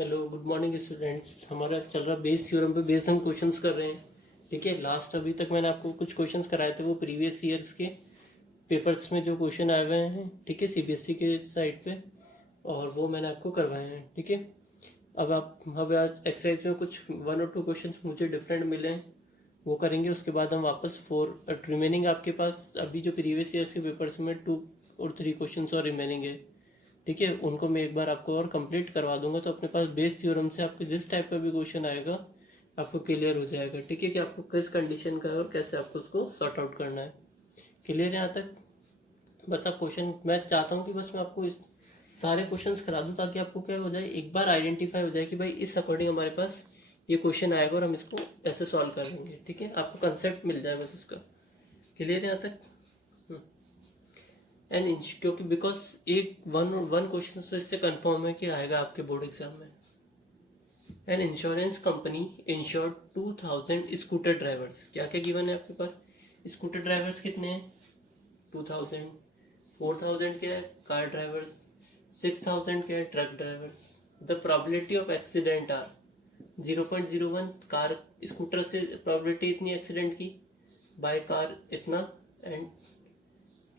Hello good morning students. हमारा चल रहा बेस थ्योरम पे बेस हम क्वेश्चंस कर रहे हैं। ठीक है, लास्ट अभी तक मैंने आपको कुछ क्वेश्चंस कराए थे, वो प्रीवियस ईयर्स के पेपर्स में जो क्वेश्चन आए हुए हैं, ठीक है, सीबीएसई के साइट पे, और वो मैंने आपको करवाए हैं। ठीक है, अब आज एक्सरसाइज में कुछ 1 और 2 क्वेश्चंस मुझे डिफरेंट मिले हैं, वो करेंगे। उसके बाद हम वापस 4 रिमेनिंग आपके पास अभी जो प्रीवियस ईयर्स के पेपर्स में 2 और 3 क्वेश्चंस और रिमेनिंग है। ठीक है, उनको मैं एक बार आपको और कंप्लीट करवा दूंगा, तो अपने पास बेस थ्योरम से आपको जिस टाइप का भी क्वेश्चन आएगा आपको क्लियर हो जाएगा। ठीक है, कि आपको किस कंडीशन का है और कैसे आपको उसको सॉर्ट आउट करना है। क्लियर है यहाँ तक? बस आप क्वेश्चन, मैं चाहता हूँ कि बस मैं आपको सारे क्वेश्चंस करा दूँ, ताकि आपको क्या हो जाए, एक बार आइडेंटिफाई हो जाए कि भाई इस अकॉर्डिंग हमारे पास ये क्वेश्चन आएगा और हम इसको ऐसे सॉल्व कर लेंगे। ठीक है, आपको कंसेप्ट मिल जाए बस उसका। क्लियर है यहाँ तक? एंड इंच, क्योंकि बिकॉज एक वन वन क्वेश्चन तो इससे कंफर्म है कि आएगा आपके बोर्ड एग्जाम में। An insurance company insured 2000 scooter drivers. क्या क्या गिवन है आपके पास? स्कूटर ड्राइवर्स कितने हैं? 2000। 4000 क्या है? Car drivers. 6000 क्या है? Truck drivers. The probability of accident are 0.01। Car scooter से प्रोबेबिलिटी इतनी एक्सीडेंट की, बाय कार इतना, एंड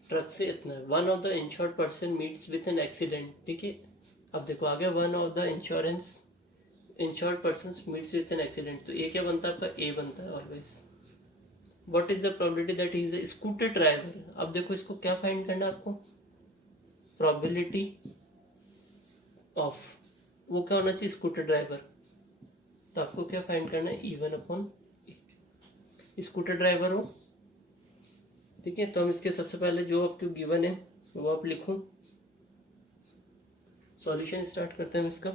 ट्रक से इतना है। One of the insured person meets with an accident. ठीक है, अब देखो आगे, one of the insured person meets with an accident, तो ए क्या बनता है आपका? ए बनता है always. What is the probability that he is a scooter driver? अब देखो इसको क्या फाइंड करना है आपको? प्रोबेबिलिटी ऑफ, वो क्या होना चाहिए? Scooter driver. तो आपको क्या फाइंड करना है? E1 अपॉन स्कूटर ड्राइवर हो। ठीक है, तो हम इसके सबसे पहले जो आपको गिवन है वो आप लिखो। सॉल्यूशन स्टार्ट करते हैं इसका।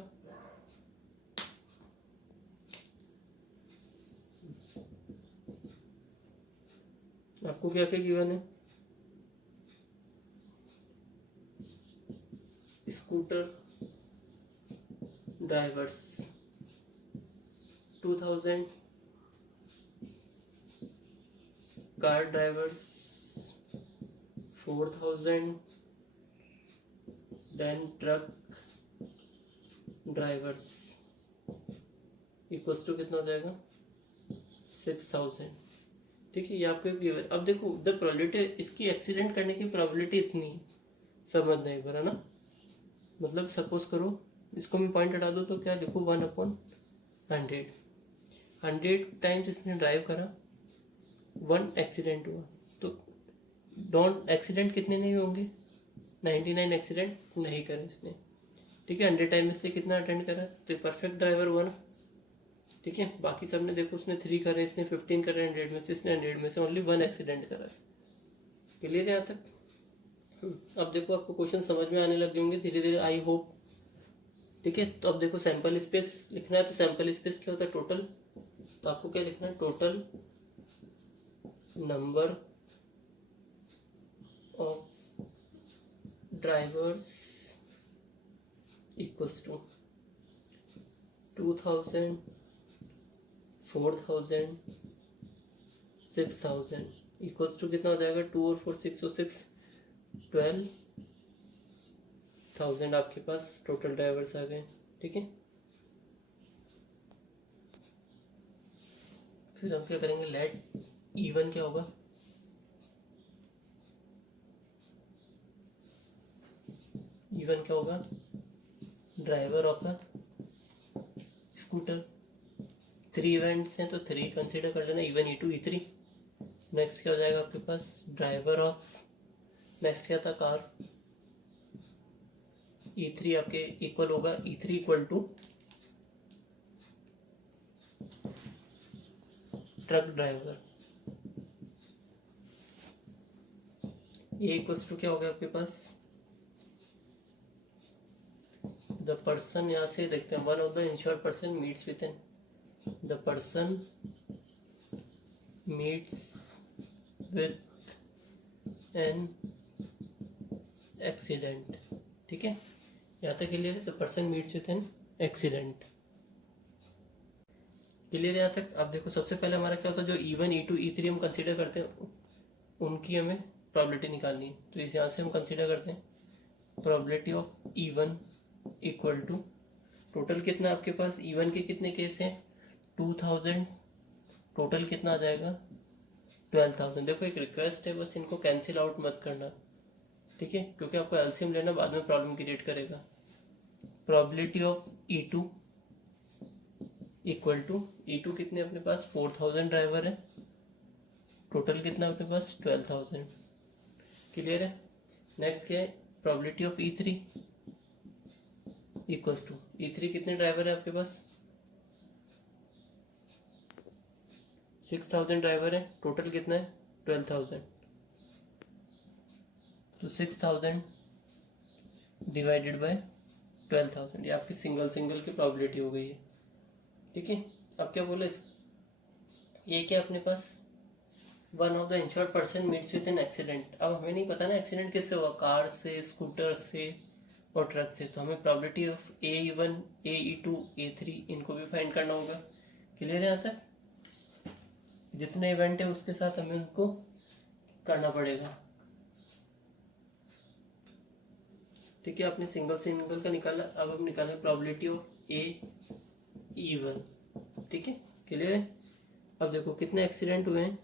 आपको क्या क्या गिवन है? Scooter drivers 2000, car drivers 4000, then truck drivers equals to कितना हो जाएगा? 6000। ठीक है, ये आपको गिवन। अब देखो द प्रोबेबिलिटी, इसकी एक्सीडेंट करने की प्रोबेबिलिटी इतनी है, समझना एक बार, है ना। मतलब सपोज करो इसको मैं पॉइंट हटा दूँ तो क्या लिखूँ? 1/100। 100 टाइम्स इसने ड्राइव करा, 1 एक्सीडेंट हुआ, तो डोंट एक्सीडेंट कितने नहीं होंगे? 99 एक्सीडेंट नहीं करे इसने। ठीक है, 100 टाइम में से कितना अटेंड करा, तो परफेक्ट ड्राइवर हुआ ना। ठीक है, बाकी सब ने देखो उसने 3 करे, इसने 15 करे 100 में से, इसने 100 में से ओनली 1 एक्सीडेंट करा। क्लियर है यहाँ तक? अब देखो आपको क्वेश्चन समझ में आने लगे होंगे धीरे धीरे, आई होप। ठीक है, तो अब देखो सैंपल स्पेस लिखना है, तो सैंपल स्पेस क्या होता है? टोटल। तो आपको क्या लिखना है? Total number of drivers equals to 2000, 4000, 6000 equals to कितना हो जाएगा? 2 और 4 6 और 6 12,000 आपके पास टोटल ड्राइवर्स आ गए। ठीक है, फिर हम क्या करेंगे? लेट E1 क्या होगा? E1 क्या होगा? Driver of the scooter. 3 events हैं तो 3 कंसीडर कर लेना, E1 E2 E3। नेक्स्ट क्या हो जाएगा आपके पास? ड्राइवर ऑफ, नेक्स्ट क्या था? कार। E3 आपके इक्वल होगा, E3 equal to truck driver. A equals to क्या हो गया आपके पास? द पर्सन, यहाँ से देखते हैं, one of the insured person meets with N, the person meets with an accident. ठीक है, यहाँ तक क्लियर है? The person meets with an accident. Clear है यहाँ तक? अब देखो सबसे पहले हमारा क्या होता है, जो E1 E2 E3 हम कंसीडर करते हैं उनकी हमें प्रोबेबिलिटी निकालनी है। तो इस यहाँ से हम कंसीडर करते हैं probability of E1 equal to total कितना आपके पास, E1 के कितने केस हैं, 2000, टोटल कितना आ जाएगा 12,000। देखो एक रिक्वेस्ट है, बस इनको कैंसिल आउट मत करना, ठीक है, क्योंकि आपको एलसीएम लेना बाद में प्रॉब्लम क्रिएट करेगा। Probability of E2 equal to, E2 कितने अपने पास 4000 ड्राइवर है, टोटल कितना अपने पास 12,000। क्लियर है। नेक्स्ट क्या है, probability of E3 equals to, E3 कितने ड्राइवर है आपके पास 6000 ड्राइवर है, टोटल कितना है 12,000, तो 6000 डिवाइडेड बाय 12,000, ये आपकी सिंगल की प्रोबेबिलिटी हो गई है, ठीक है। अब क्या बोला, ये क्या अपने पास, one of the insured person meets with an accident. अब हमें नहीं पता ना एक्सीडेंट किससे हुआ, कार से, स्कूटर से और ट्रक से, तो हमें probability of AE1, AE2, A3 इनको भी फाइंड करना होगा। क्लियर है यहाँ तक, जितने इवेंट है उसके साथ हमें उनको करना पड़ेगा, ठीक है। आपने सिंगल का निकाला, अब हम निकालें प्रोबेबिलिटी ऑफ AE1, ठीक है। क्लियर है। अब देखो कितने एक्सीडेंट हुए हैं,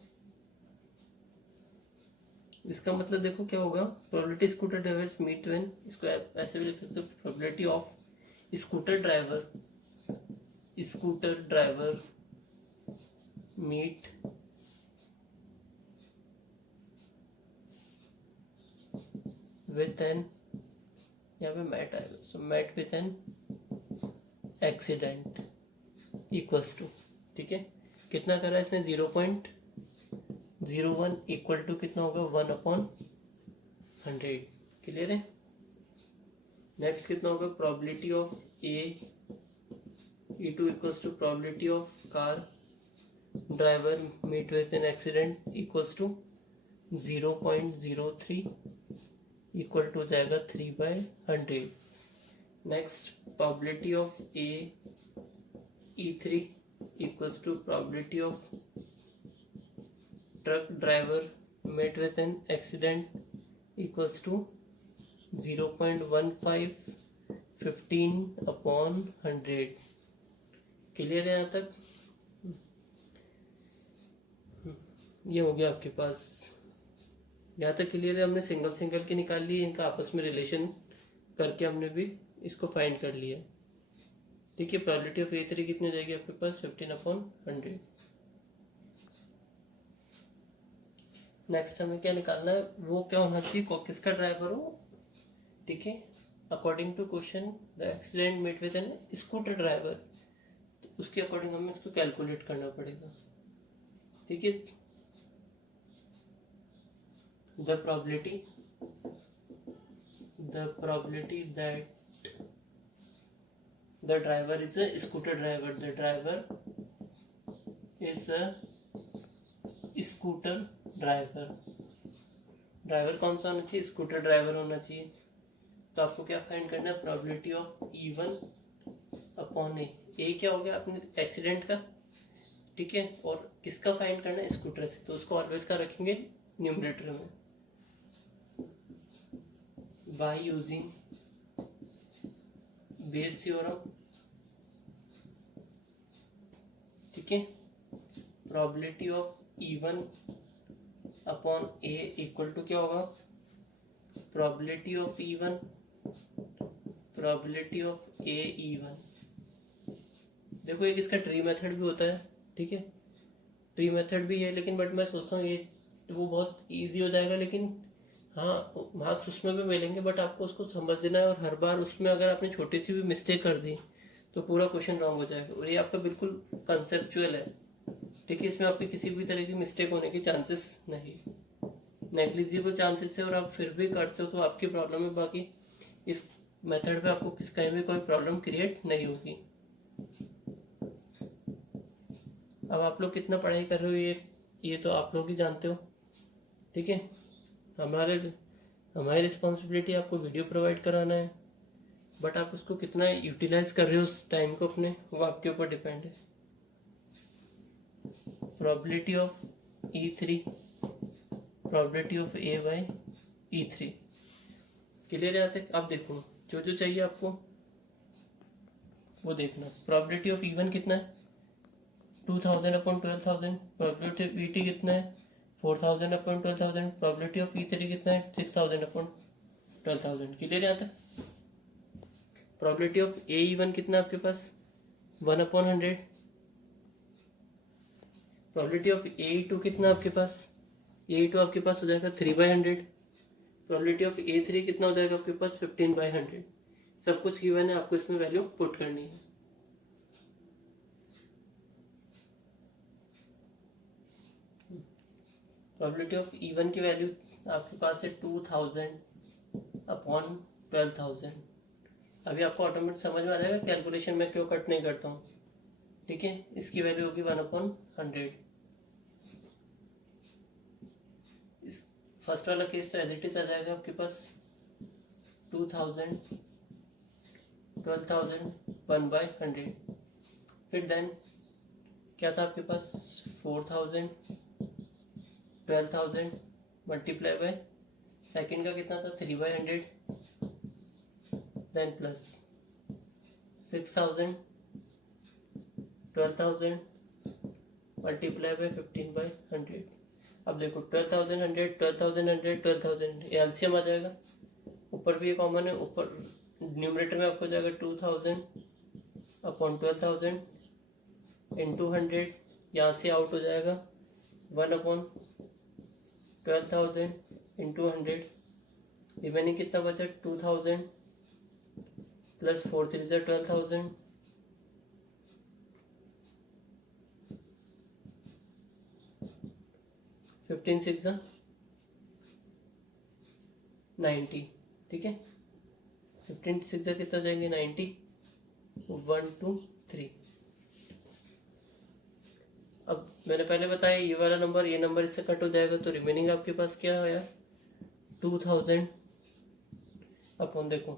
इसका मतलब देखो क्या होगा, probability scooter drivers meet when, इसको ऐसे भी लिख सकते हो, probability of scooter driver meet with an, यहाँ पे मैट आएगा, so met with an accident equals to, ठीक है। कितना करा है इसने 0.01 इक्वल टू कितना होगा 1/100। क्लियर है। नेक्स्ट कितना होगा, probability of AE2 equals to probability of car driver meet with an accident equals to 0.03 equal to जाएगा 3/100। Next probability of AE3 equals to probability of truck driver met with an accident equals to 0.15 15/100। Clear है यहाँ तक, ये हो गया आपके पास, यहाँ तक क्लियर है। हमने सिंगल की निकाल ली, इनका आपस में रिलेशन करके हमने भी इसको फाइंड कर लिया, ठीक है। प्रोबेबिलिटी ऑफ A3 कितनी हो जाएगी आपके पास 15/100। नेक्स्ट हमें क्या निकालना है, वो क्या होना चाहिए, किसका ड्राइवर हो, ठीक है। According to question the accident met with an scooter driver, तो उसके अकॉर्डिंग हमें इसको कैलकुलेट करना पड़ेगा, ठीक है। The probability that the driver is a scooter driver, the driver is a scooter driver, driver कौन सा होना चाहिए, स्कूटर ड्राइवर होना चाहिए। तो आपको क्या फाइंड करना है, प्रोबेबिलिटी ऑफ E1/A, ए क्या हो गया अपने एक्सीडेंट का, ठीक है, और किसका फाइंड करना है, स्कूटर से, तो उसको ऑलवेज का रखेंगे न्यूमरेटर में, बाय यूजिंग बेस थ्योरम, ठीक है। Probability of E1/A equal to क्या होगा, probability of E1 probability of AE1। देखो एक इसका ट्री मेथड भी होता है, ठीक है, ट्री मेथड भी है, लेकिन बट मैं सोचता हूँ ये वो बहुत इजी हो जाएगा, लेकिन हाँ मार्क्स उसमें भी मिलेंगे, बट आपको उसको समझना है, और हर बार उसमें अगर आपने छोटी सी भी मिस्टेक कर दी तो पूरा क्वेश्चन रॉन्ग हो जाएगा, और ये आपका बिल्कुल कंसेप्चुअल है, ठीक है। इसमें आपकी किसी भी तरह की मिस्टेक होने के चांसेस नहीं, नेग्लिजिबल चांसेस है, और आप फिर भी करते हो तो आपकी प्रॉब्लम है, बाकी इस मेथड पे आपको कहीं भी कोई प्रॉब्लम क्रिएट नहीं होगी। अब आप लोग कितना पढ़ाई कर रहे हो ये तो आप लोग ही जानते हो, ठीक है। हमारी रिस्पॉन्सिबिलिटी आपको वीडियो प्रोवाइड कराना है, बट आप उसको कितना यूटिलाइज कर रहे हो उस टाइम को अपने, वो आपके ऊपर डिपेंड है। Probability of E3 probability of A/E3। Clear है यहाँ तक। अब देखो जो चाहिए आपको, वो देखना। प्रोबेबिलिटी ऑफ इवन कितना है 2000 अपॉन 12000। प्रोबेबिलिटी ऑफ ईटी कितना है 4000 अपॉन 12000। प्रोबेबिलिटी ऑफ ई3 कितना है 6000 अपॉन 12000। क्लियर यहाँ तक। प्रोबेबिलिटी ऑफ ए इवन कितना है आपके पास 1 upon 100। Probability of A two कितना है आपके पास ए टू आपके पास हो जाएगा 3/100। प्रोबेबिलिटी ऑफ ए3 कितना हो जाएगा आपके पास 15/100। सब कुछ गिवन है, आपको इसमें वैल्यू पुट करनी है। प्रोबेबिलिटी ऑफ इवन की वैल्यू आपके पास है 2000 अपॉन 12000। अभी आपको ऑटोमेटिक समझ में आ जाएगा कैलकुलेशन में क्यों कट नहीं करता हूँ। ठीक है, इसकी वैल्यू होगी 1/100। इस फर्स्ट वाला केस तो एज इट इज आ जाएगा आपके पास 2000 12000 1/100। फिर देन क्या था आपके पास 4000 12000 मल्टीप्लाई बाय सेकेंड का कितना था 3/100। Then plus 6000 12000 multiply by 15/100। अब देखो 12100 12100 12000 ये एलसीएम आ जाएगा। ऊपर भी ये कॉमन है, ऊपर न्यूमरेटर में आपको जाएगा 2000 अपॉन 12000 इंटू 100। यहाँ से आउट हो जाएगा 1 अपॉन 12000 इंटू 100। रिमेनिंग कितना बचा 2000 प्लस 4 3 12000 15 6 90। ठीक है, 15 6 कितना जाएंगे 90 1 2 3। अब मैंने पहले बताया ये वाला नंबर ये नंबर इससे कट हो जाएगा तो रिमेनिंग आपके पास क्या आया 2000 अपॉन देखो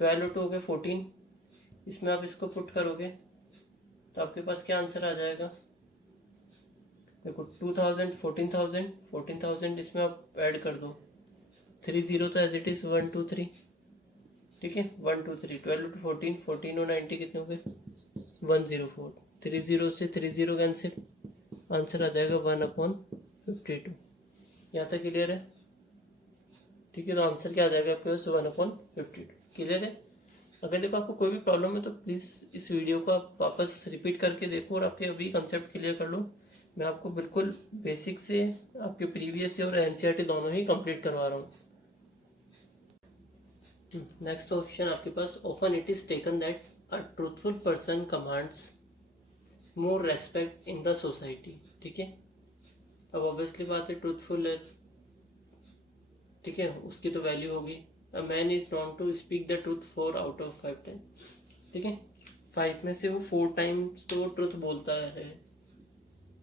12 और 2 हो गए 14। इसमें आप इसको पुट करोगे तो आपके पास क्या आंसर आ जाएगा देखो 2000 14000 इसमें आप ऐड कर दो 30 तो एज इट इज 1 2 3। ठीक है 1 2 3 12 to 14 14 और 90 कितने हो गए 104। 30 से 30 कैंसिल आंसर आ जाएगा 1/52। यहाँ तक क्लियर है। ठीक है, तो आंसर क्या आ जाएगा आपके पास 1/52। क्लियर है। अगर देखो आपको कोई भी प्रॉब्लम है तो प्लीज़ इस वीडियो को आप वापस रिपीट करके देखो और आपके अभी कंसेप्ट क्लियर कर लो। मैं आपको बिल्कुल बेसिक से आपके प्रीवियस ईयर और एनसीईआरटी दोनों ही कंप्लीट करवा रहा हूँ। नेक्स्ट क्वेश्चन आपके पास often it is taken that a truthful person commands more respect in the society. ठीक है, अब ऑब्वियसली बात है ट्रूथफुल है, ठीक है, उसकी तो वैल्यू होगी। A man is known to speak the truth 4 out of 5 times. ठीक है, 5 में से वो 4 टाइम्स तो ट्रूथ बोलता है।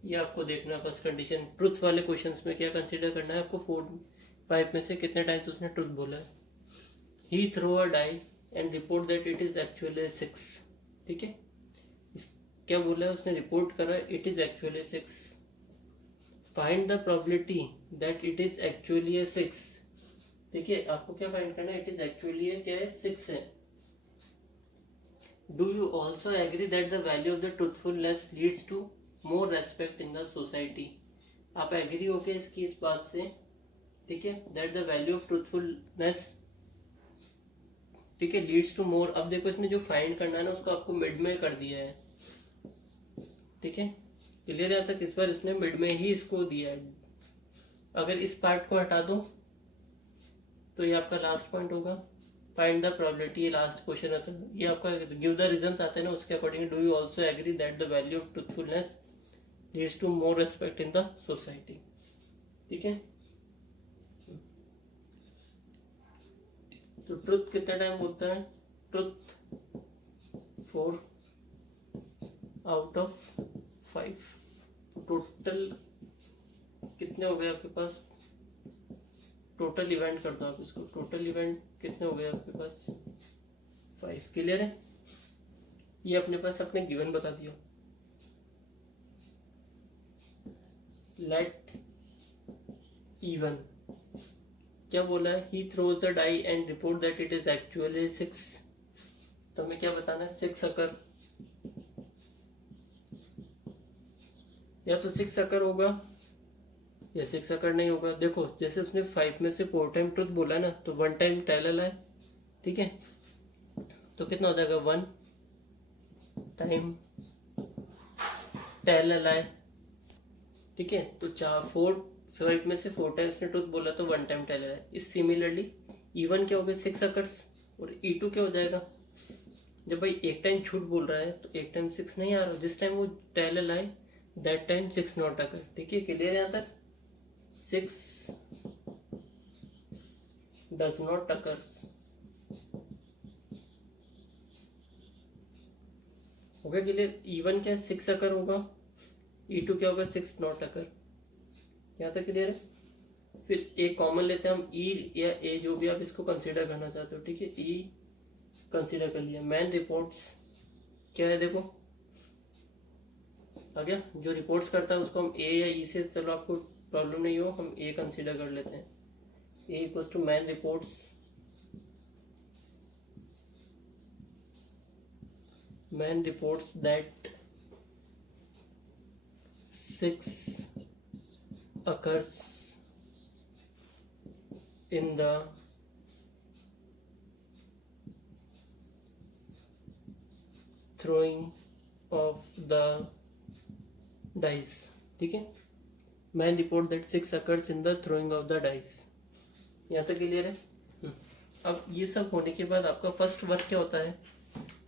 ये आपको देखना है फर्स्ट कंडीशन। ट्रूथ वाले क्वेश्चंस में क्या कंसीडर करना है आपको 5 में से कितने टाइम्स उसने ट्रूथ बोला है। He throw a die and report that it is actually 6। ठीक है, क्या बोला है उसने रिपोर्ट करा it is actually 6। Find the probability that it is actually 6। ठीक है, आपको क्या फाइंड करना है इट इज एक्चुअली क्या है 6 है। Do you also agree that the value of the truthfulness leads to more respect in the society. आप एग्री हो के इसकी इस बात से, ठीक है, that the value of truthfulness, ठीक है, लीड्स टू मोर। अब देखो इसमें जो फाइंड करना है ना उसको आपको मिड में कर दिया है। ठीक है, क्लियर है तक। इस बार इसने मिड में ही इसको दिया है। अगर इस पार्ट को हटा दो तो ये आपका लास्ट पॉइंट होगा फाइंड द प्रोबेबिलिटी। ये लास्ट क्वेश्चन आता है, ये आपका गिव द रीजंस आते हैं ना उसके according. Do you also agree that the value of truthfulness leads to more respect in the society. ठीक है, तो ट्रुथ कितना टाइम बोलता है ट्रुथ 4 आउट ऑफ 5। टोटल कितने हो गए आपके पास, टोटल इवेंट करता हूँ आप इसको, टोटल इवेंट कितने हो गए आपके पास 5। क्लियर है, ये अपने पास अपने गिवन बता दिया। लेट इवन क्या बोला है ही throws the die and report that it is actually 6। तो हमें क्या बताना है, 6 अकर, या तो 6 अकर होगा या 6 अकर नहीं होगा। देखो जैसे उसने 5 में से 4 टाइम ट्रुथ बोला ना, तो 1 टाइम टेल है, ठीक है, तो कितना हो जाएगा, 1 टाइम टेल है, ठीक है। तो 5 में से 4 टाइम्स ने ट्रुथ बोला तो 1 टाइम टेल है। इस सिमिलरली E1 क्या हो गया, 6 अकर्स, और E2 क्या हो जाएगा, जब भाई एक टाइम झूठ बोल रहा है तो एक टाइम 6 नहीं आ रहा, जिस टाइम वो टेल आए दैट टाइम 6 नॉट अकर, ठीक है, क्लियर है यहाँ तक। 6 डज नॉट अकर्स, हो गया क्लियर। E1 क्या है, 6 अकर होगा, E2 क्या होगा, 6 नॉट अकर, यहाँ तक क्लियर है। फिर एक कॉमन लेते हैं हम, E या A जो भी आप इसको कंसीडर करना चाहते हो, ठीक है, E कंसीडर कर लिया। मैन रिपोर्ट्स क्या है, देखो आ गया, जो रिपोर्ट्स करता है उसको हम A या E से, चलो आपको प्रॉब्लम नहीं हो, हम A कंसीडर कर लेते हैं। A equals to man reports, man reports that 6 occurs in the throwing of the dice, ठीक है, man report that 6 occurs in the throwing of the dice, यहाँ तक क्लियर है। अब ये सब होने के बाद आपका फर्स्ट वर्क क्या होता है,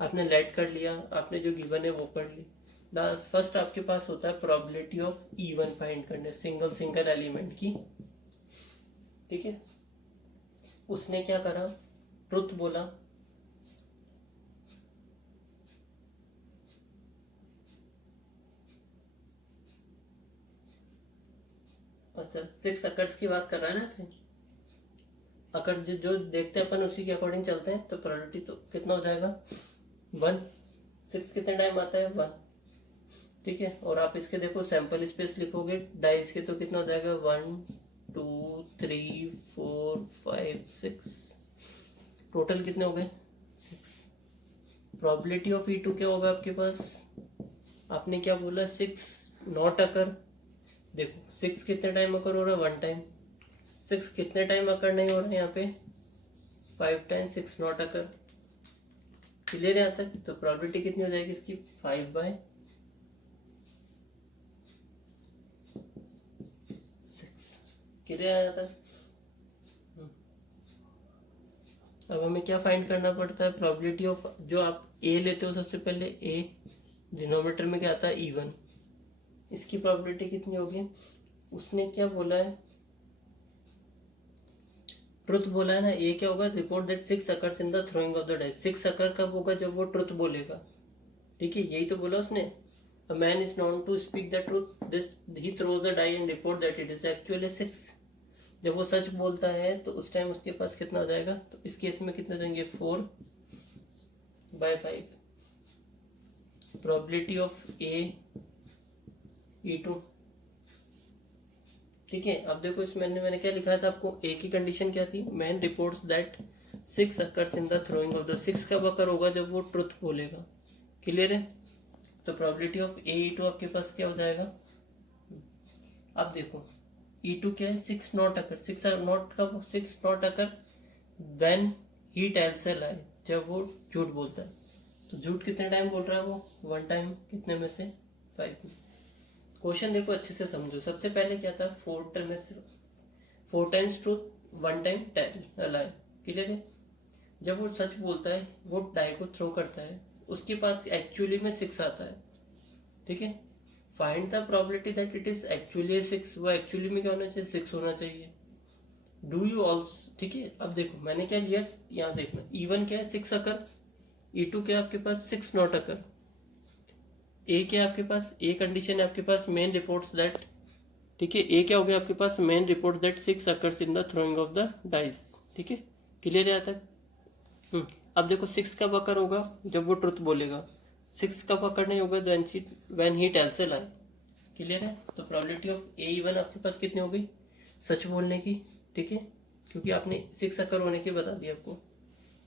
आपने लेट कर लिया, आपने जो गिवन है वो पढ़ ली। फर्स्ट आपके पास होता है प्रोबेबिलिटी ऑफ E1 फाइंड करने, सिंगल एलिमेंट की, ठीक है। उसने क्या करा, ट्रुथ बोला, अच्छा 6 अकर्स की बात कर रहा है ना, फिर अकर जो देखते हैं अपन उसी के अकॉर्डिंग चलते हैं, तो प्रोबेबिलिटी तो कितना हो जाएगा, 1, 6 कितने टाइम आता है, 1, ठीक है। और आप इसके देखो सैंपल स्पेस लिखोगे डाइस के, तो कितना हो जाएगा, 1 2 3 4 5 6, टोटल कितने हो गए, 6। प्रोबेबिलिटी ऑफ E2 क्या होगा आपके पास, आपने क्या बोला, 6 नॉट अकर, देखो 6 कितने टाइम अकर हो रहा है, 1 टाइम, 6 कितने टाइम अकर नहीं हो रहा है यहाँ पे, 5 टाइम 6 नॉट अकर, क्लियर है यहाँ तक। तो प्रोबेबिलिटी कितनी हो जाएगी इसकी, 5/6, क्लियर है यहाँ तक। अब हमें क्या फाइंड करना पड़ता है, प्रोबेबिलिटी ऑफ, जो आप A लेते हो सबसे पहले, A डिनोमिनेटर में क्या आता है, E1, इसकी प्रोबेबिलिटी कितनी होगी, उसने क्या बोला है, ट्रुथ बोला है ना। A क्या होगा, report that 6 occurs in the throwing of the dice, 6 अकर कब होगा, जब वो ट्रुथ बोलेगा, ठीक है, यही तो बोला उसने। A man is known to speak the truth, this he throws a die and report that it is actually 6, जब वो सच बोलता है तो उस टाइम उसके पास कितना हो जाएगा, तो इस केस में कितने देंगे, 4/5, प्रोबेबिलिटी ऑफ A E2, ठीक है। अब देखो इसमें मैंने क्या लिखा था आपको, A की कंडीशन क्या थी, man reports that 6 occurs in the throwing of the, 6 कब अकर होगा, जब वो ट्रुथ बोलेगा, क्लियर है। तो प्रोबेबिलिटी ऑफ A E2 आपके पास क्या हो जाएगा, अब देखो E2 क्या है, 6 नॉट अकर, 6 नॉट कब, 6 not occur when he tells a lie, जब वो झूठ बोलता है। तो झूठ कितने टाइम बोल रहा है वो, 1 टाइम, कितने में से, 5 में से। क्वेश्चन देखो अच्छे से समझो, सबसे पहले क्या था, 4 times truth 1 time tell lie, clear है। जब वो सच बोलता है, वो डाई को थ्रो करता है, उसके पास एक्चुअली में 6 आता है, ठीक है। Find the probability that it is actually 6, वो एक्चुअली में क्या होना चाहिए, 6 होना चाहिए। डू यू ऑल्सो, ठीक है। अब देखो मैंने क्या लिया, यहाँ देखना, E1 क्या है, 6 अकर, E2 क्या है आपके पास, 6 नॉट अकर, A क्या है आपके पास, A कंडीशन है आपके पास, मेन रिपोर्ट्स दैट, ठीक है, A क्या हो गया आपके पास, man report that 6 occurs in the throwing of the dice, ठीक है, क्लियर है यहाँ तक। अब देखो 6 कब अकर होगा, जब वो ट्रुथ बोलेगा, 6 कब अकर नहीं होगा, when he tells a lie, clear है। तो प्रोबेबिलिटी ऑफ A E1 आपके पास कितनी हो गई, सच बोलने की, ठीक है, क्योंकि आपने 6 अकर होने की बता दिया आपको,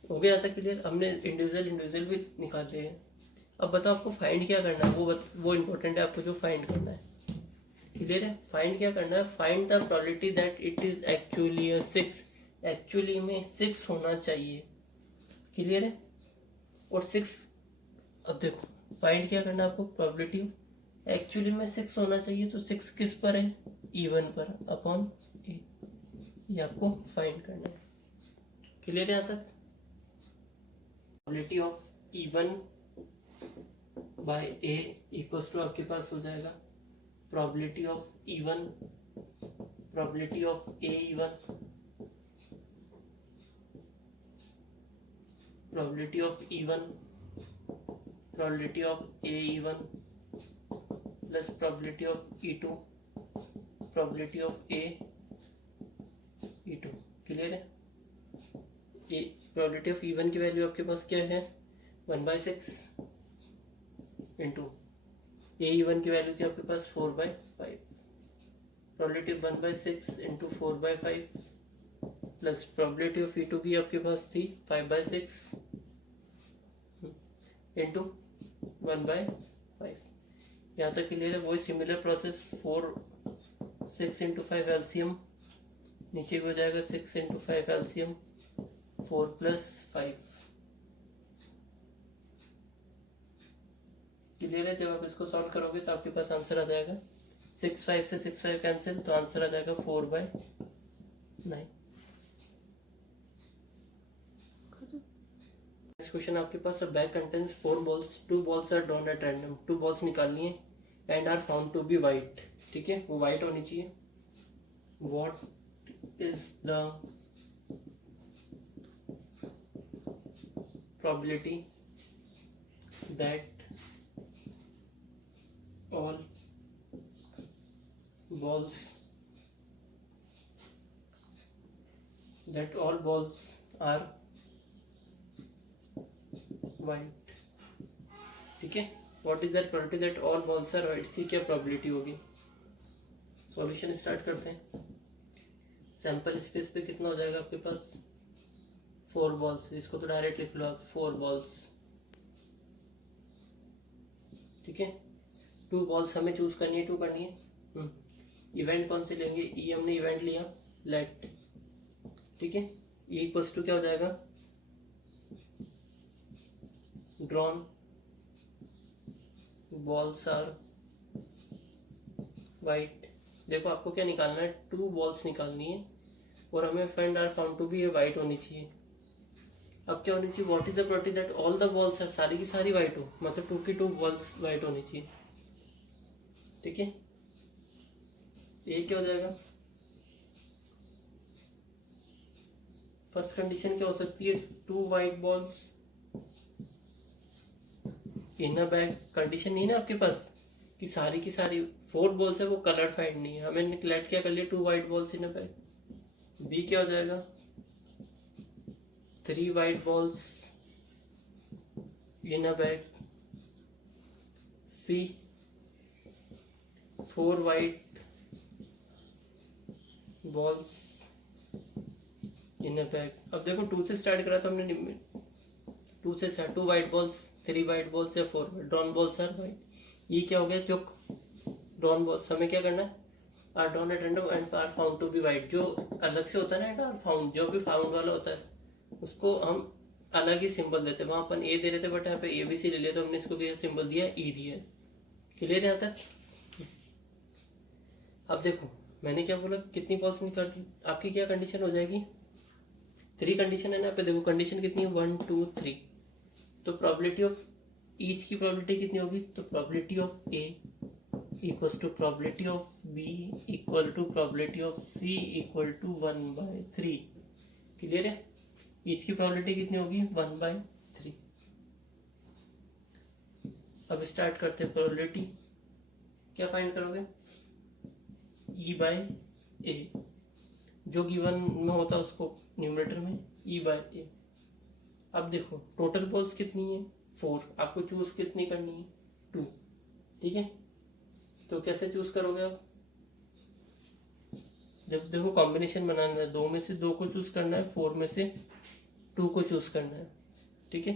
हो गया था क्लियर? हमने इंडिविजुअल इंडिविजुअल भी निकाल लिए हैं। अब बताओ आपको फाइंड क्या करना है, वो इम्पोर्टेंट है, आपको जो फाइंड करना है। क्लियर है? फाइंड क्या करना है, find the probability that it is actually a 6, actually में 6 होना चाहिए। क्लियर है? और 6, अब देखो फाइंड क्या करना है आपको, प्रोबेबिलिटी एक्चुअली में 6 होना चाहिए, तो 6 किस पर है, इवन पर अपॉन ए, ये आपको फाइंड करना है। क्लियर है यहाँ तक? Probability of E one by A equals to आपके पास हो जाएगा probability of E one, probability of A E one, probability of E one, probability of A E one plus probability of E two, probability of A E two. Clear है? ये probability of E one की value आपके पास क्या है, 1/6 इंटू ए इवन की value थी आपके पास 4/5, probability of 1/6 into 4/5 plus probability of E to की आपके पास थी 5/6 इंटू 1/5। यहाँ तक क्लियर है? वही सिमिलर प्रोसेस 4 6 इंटू 5 एलसीएम, नीचे भी हो जाएगा 6 इंटू 5 एलसीएम 4 + 5। क्लियर है? जब आप इसको सॉल्व करोगे तो आपके पास आंसर आ जाएगा 6 5 से 6 5 कैंसिल, तो आंसर आ जाएगा 4/9। नेक्स्ट क्वेश्चन आपके पास, a bag contains 4 balls, 2 balls are drawn at random, 2 balls निकालनी है and are found to be white. ठीक है, वो वाइट होनी चाहिए। What is the probability that all balls are white। ठीक है, what is that probability that all balls are white, इसकी क्या प्रोबेबिलिटी होगी। सॉल्यूशन स्टार्ट करते हैं। सैंपल स्पेस पे कितना हो जाएगा आपके पास, 4 balls, इसको तो डायरेक्ट लिख लो आप 4 balls। ठीक है, 2 balls हमें चूज करनी है, 2 करनी है। इवेंट कौन से लेंगे, ई हमने इवेंट लिया लेट। ठीक है, ई इक्वल्स टू क्या हो जाएगा, ड्रॉन बॉल्स आर वाइट। देखो आपको क्या निकालना है, 2 balls निकालनी है और हमें find are found to be white होनी चाहिए। अब क्या होनी चाहिए, what is the probability that all the balls are, सारी की सारी वाइट हो, मतलब 2 की 2 balls वाइट होनी चाहिए। ठीक है, ये क्या हो जाएगा, फर्स्ट कंडीशन क्या हो सकती है, 2 white balls in a bag. Condition नहीं है ना आपके पास कि सारी की सारी 4 balls है वो कलर फाइंड नहीं है, हमें निकलेक्ट क्या कर लिया, 2 white balls in a bag. B क्या हो जाएगा, 3 white balls in a bag. C 4 white balls in a bag. अब देखो 2 से स्टार्ट करा तो हमने, 2 से start, 2 white balls, 3 white balls या 4 ड्रॉन बॉल्स आर वाइट। ये क्या हो गया, जो ड्रॉन बॉल्स हमें क्या करना है, are drawn at random and are found to be white. जो अलग से होता है ना, आर फाउंड, जो भी फाउंड वाला होता है उसको हम अलग ही सिंबल देते हैं। वहां अपन ए दे रहे थे बट यहाँ पे ए बी सी ले लिया, तो हमने इसको क्या सिंबल दिया, ई दिया। क्लियर है यहाँ तक? अब देखो मैंने क्या बोला, कितनी बॉल्स निकाली, आपकी क्या कंडीशन हो जाएगी, 3 कंडीशन है ना पे। देखो कंडीशन कितनी है, 1 2 3, तो प्रोबेबिलिटी ऑफ ईच की प्रोबेबिलिटी कितनी होगी, तो probability of A equals to probability of B equal to probability of C equal to 1/3। Clear है, ईच की प्रोबेबिलिटी कितनी होगी, 1/3। अब स्टार्ट करते हैं, प्रोबेबिलिटी क्या फाइंड करोगे, ई बाय ए, जो गिवन में होता है उसको न्यूमरेटर में ई बाय ए। अब देखो टोटल बॉल्स कितनी है, 4, आपको चूज कितनी करनी है, 2। ठीक है, तो कैसे चूज करोगे आप, जब देखो कॉम्बिनेशन बनाना है, 2 में से 2 को चूज करना है, 4 में से 2 को चूज करना है, ठीक है।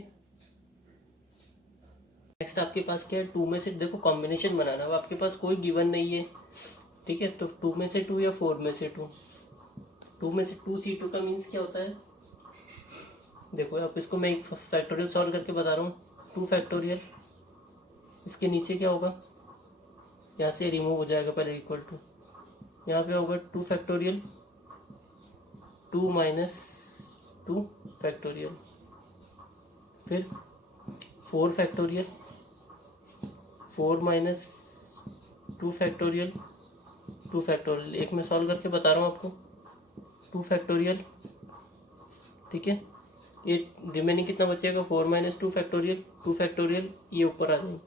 नेक्स्ट आपके पास क्या है, 2 में से देखो कॉम्बिनेशन बनाना है। अब आपके पास कोई गिवन नहीं है, ठीक है, तो 2 में से 2 या 4 में से 2। 2 में से 2C2 का मीन्स क्या होता है, देखो आप इसको मैं एक फैक्टोरियल सॉल्व करके बता रहा हूँ। 2 फैक्टोरियल, इसके नीचे क्या होगा, यहाँ से रिमूव हो जाएगा पहले, इक्वल टू, यहाँ पे होगा 2 फैक्टोरियल 2 माइनस 2 फैक्टोरियल, फिर 4 फैक्टोरियल 4 माइनस 2 फैक्टोरियल 2 फैक्टोरियल। एक मैं सॉल्व करके बता रहा हूँ आपको, 2 फैक्टोरियल, ठीक है। ये रिमेनिंग कितना बचेगा, 4 माइनस 2 फैक्टोरियल 2 फैक्टोरियल, ये ऊपर आ जाएंगे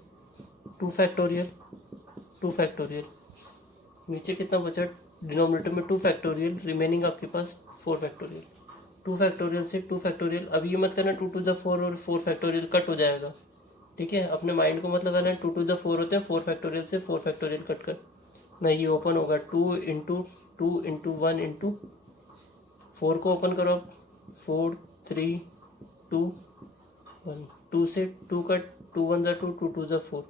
2 फैक्टोरियल 2 फैक्टोरियल, नीचे कितना बचा, डिनोमिनेटर में 2 फैक्टोरियल, रिमेनिंग आपके पास 4 फैक्टोरियल। 2 फैक्टोरियल से 2 फैक्टोरियल, अब ये मत करना 2 टू द 4 और 4 फैक्टोरियल कट हो जाएगा, ठीक है। अपने माइंड को मत लगाना 2 टू द 4 होते हैं, 4 फैक्टोरियल से 4 फैक्टोरियल कट कर, नहीं ये ओपन होगा 2 इंटू 2 इंटू 1 इंटू 4 को ओपन करो, 4 3 2 1, 2 से 2 कट, 2 1 ज़ा 2 2 2 ज़ा 4,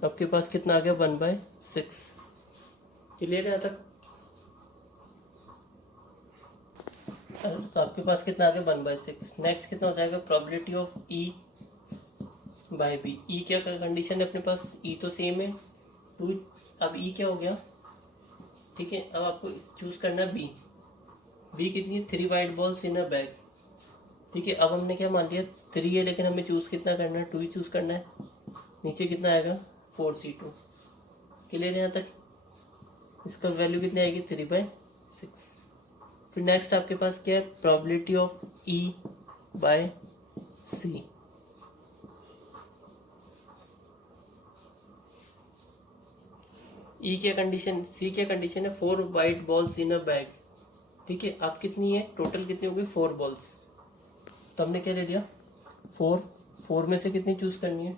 तो आपके पास कितना आ गया 1/6। क्लियर है यहाँ तक, तो आपके पास कितना आ गया 1/6। नेक्स्ट कितना हो जाएगा, probability of E by B। E क्या कंडीशन है अपने पास, E तो सेम है 2, अब E क्या हो गया, ठीक है। अब आपको चूज करना है B कितनी है, 3 white balls in a bag, ठीक है। अब हमने क्या मान लिया 3 है, लेकिन हमें चूज कितना करना है, 2 ही चूज करना है। नीचे कितना आएगा 4C2। क्लियर है यहाँ तक, इसका वैल्यू कितनी आएगी 3/6। फिर नेक्स्ट आपके पास क्या है, probability of E by C। E क्या कंडीशन, C क्या कंडीशन है, 4 white balls in a bag, ठीक है। आप कितनी है, टोटल कितनी होगी 4 बॉल्स, तो हमने क्या ले लिया 4 में से कितनी चूज करनी है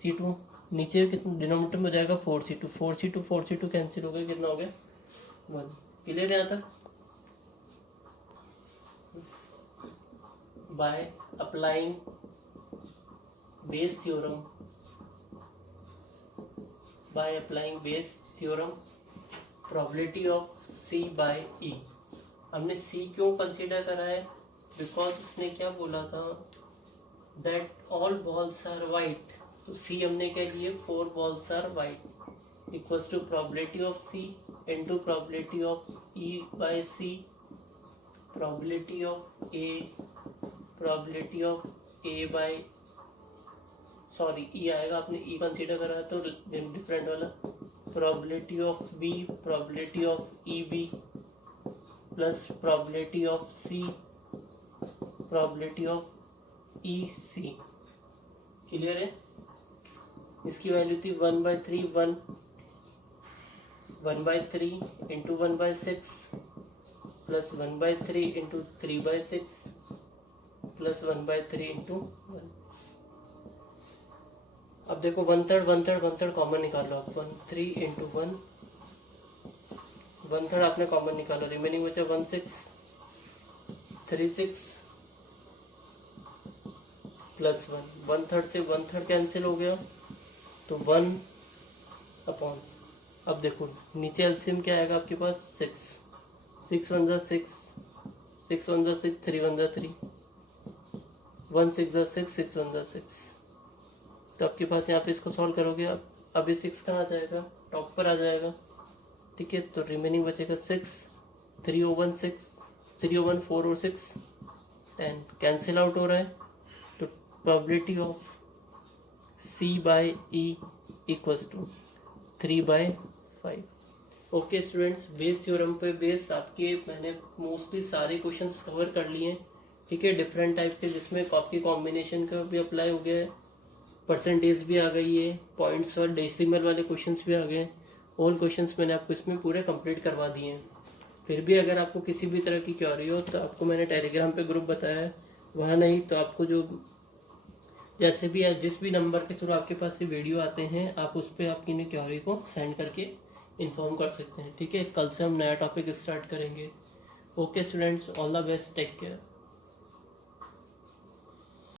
C2, नीचे कितने डिनोमिनेटर में हो जाएगा 4C2 कैंसिल हो गया, कितना हो गया 1। क्लियर है यहाँ तक। By applying Bayes theorem, by applying Bayes theorem, probability of C by E। हमने C क्यों कंसीडर करा है, बिकॉज उसने क्या बोला था, that all balls are white, तो C हमने क्या लिए 4 balls are white, equals to probability of C into probability of E by C, probability of A by, sorry E आएगा, आपने E कंसीडर करा तो डिफरेंट वाला, probability of B probability of EB plus probability of C probability of EC। Clear है, इसकी value थी 1/3 1/3 into 1/6 plus 1/3 into 3/6 plus 1/3 into 1। अब देखो 1/3 कॉमन निकालो आप, 1/3 इंटू 1, 1/3 आपने कॉमन निकाला, रिमेनिंग बचा 1/6 3/6 प्लस 1, 1/3 से 1/3 कैंसिल हो गया, तो 1 अपॉन, अब देखो नीचे एलसीएम क्या आएगा आपके पास 6 1 ज़ा 6 6 1 ज़ा 6 3 1 ज़ा 3 1 6 ज़ा 6 6 1 ज़ा 6, तो आपके पास यहाँ पे इसको सॉल्व करोगे, अब ये 6 कहाँ आ जाएगा, टॉप पर आ जाएगा, ठीक है। तो रिमेनिंग बचेगा 6 3 over 6 3 over 4 और 6 10 कैंसिल आउट हो रहा है, तो probability of C by E equals to 3/5। Okay students, Bayes theorem पे बेस आपके मैंने मोस्टली सारे क्वेश्चंस कवर कर लिए हैं, ठीक है, डिफरेंट टाइप के, जिसमें आपकी कॉम्बिनेशन का भी अप्लाई हो गया है, परसेंटेज भी आ गई है, पॉइंट्स और डेसिमल वाले क्वेश्चंस भी आ गए, ऑल क्वेश्चंस मैंने आपको इसमें पूरे कंप्लीट करवा दिए हैं। फिर भी अगर आपको किसी भी तरह की क्वेरी हो तो आपको मैंने टेलीग्राम पे ग्रुप बताया है, वहाँ नहीं तो आपको जो जैसे भी है, जिस भी नंबर के थ्रू आपके पास ये वीडियो आते हैं, आप उस पर आपकी क्वेरी को सेंड करके इन्फॉर्म कर सकते हैं, ठीक है। कल से हम नया टॉपिक स्टार्ट करेंगे। Okay students, all the best, take care.